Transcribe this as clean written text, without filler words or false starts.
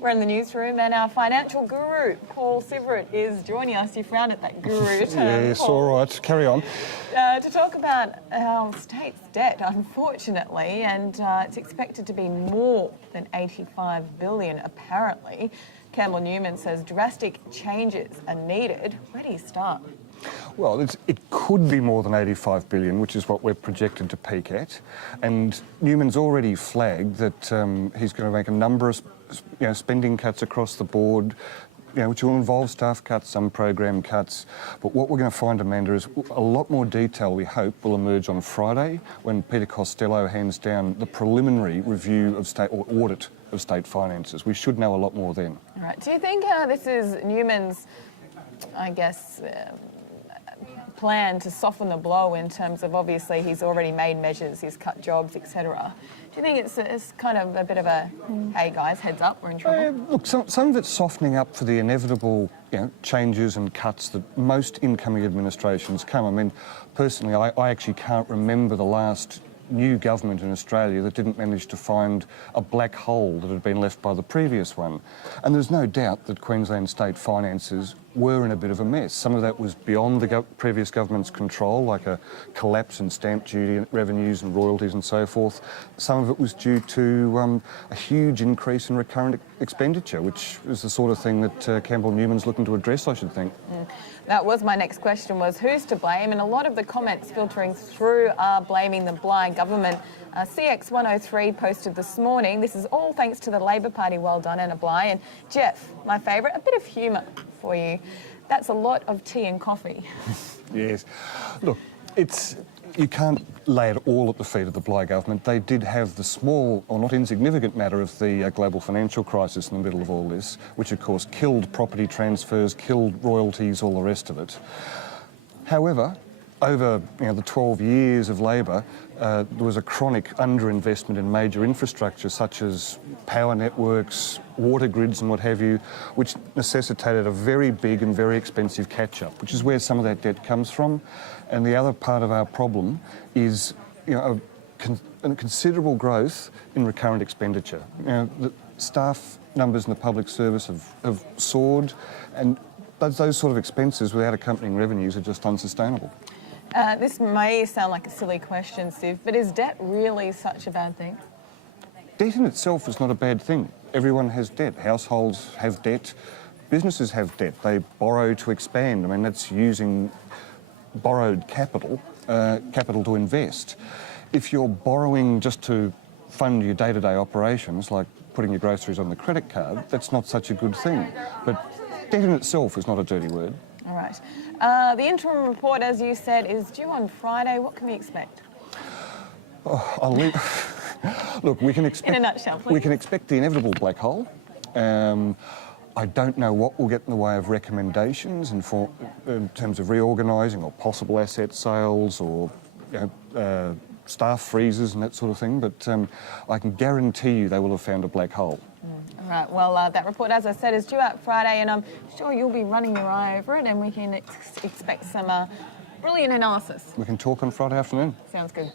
We're in the newsroom and our financial guru, Paul Syvret, is joining us. You frowned at that guru term, Yes, Paul. all right, carry on. To talk about our state's debt, unfortunately, and it's expected to be more than $85 billion, apparently. Campbell Newman says drastic changes are needed. Where do you start? Well, it could be more than 85 billion, which is what we're projected to peak at. And Newman's already flagged that he's going to make a number of spending cuts across the board, which will involve staff cuts, some program cuts. But what we're going to find, Amanda, is a lot more detail, we hope, will emerge on Friday when Peter Costello hands down the preliminary review of state or audit of state finances. We should know a lot more then. All right. Do you think this is Newman's, I guess, plan to soften the blow in terms of, obviously he's already made measures, he's cut jobs, etc. Do you think it's kind of a bit of a, hey guys, heads up, we're in trouble? Look, some of it's softening up for the inevitable changes and cuts that most incoming administrations come. I mean, personally, I actually can't remember the last new government in Australia that didn't manage to find a black hole that had been left by the previous one. And there's no doubt that Queensland state finances were in a bit of a mess. Some of that was beyond the previous government's control, like a collapse in stamp duty revenues and royalties and so forth. Some of it was due to a huge increase in recurrent expenditure, which is the sort of thing that Campbell Newman's looking to address, I should think. That was my next question, was who's to blame? And a lot of the comments filtering through are blaming the blind government. CX103 posted this morning, this is all thanks to the Labor Party, well done, Anna Bligh. And Jeff, my favourite, a bit of humour for you. That's a lot of tea and coffee. Yes. Look, you can't lay it all at the feet of the Bligh government. They did have the small, or not insignificant matter of the global financial crisis in the middle of all this, which of course killed property transfers, killed royalties, all the rest of it. However, over the 12 years of Labor, there was a chronic underinvestment in major infrastructure such as power networks, water grids and what have you, which necessitated a very big and very expensive catch-up, which is where some of that debt comes from. And the other part of our problem is a considerable growth in recurrent expenditure. The staff numbers in the public service have soared, and those sort of expenses without accompanying revenues are just unsustainable. This may sound like a silly question, Siv, but is debt really such a bad thing? Debt in itself is not a bad thing. Everyone has debt. Households have debt. Businesses have debt. They borrow to expand. I mean, that's using borrowed capital, capital to invest. If you're borrowing just to fund your day-to-day operations, like putting your groceries on the credit card, that's not such a good thing. But debt in itself is not a dirty word. All right. The interim report, as you said, is due on Friday. What can we expect? Oh, I'll leave. Look, we can expect... In a nutshell, please. We can expect the inevitable black hole. I don't know what will get in the way of recommendations in terms of reorganising or possible asset sales or staff freezes and that sort of thing, but I can guarantee you they will have found a black hole. All right, well, that report, as I said, is due out Friday, and I'm sure you'll be running your eye over it, and we can expect some brilliant analysis. We can talk on Friday afternoon. Sounds good.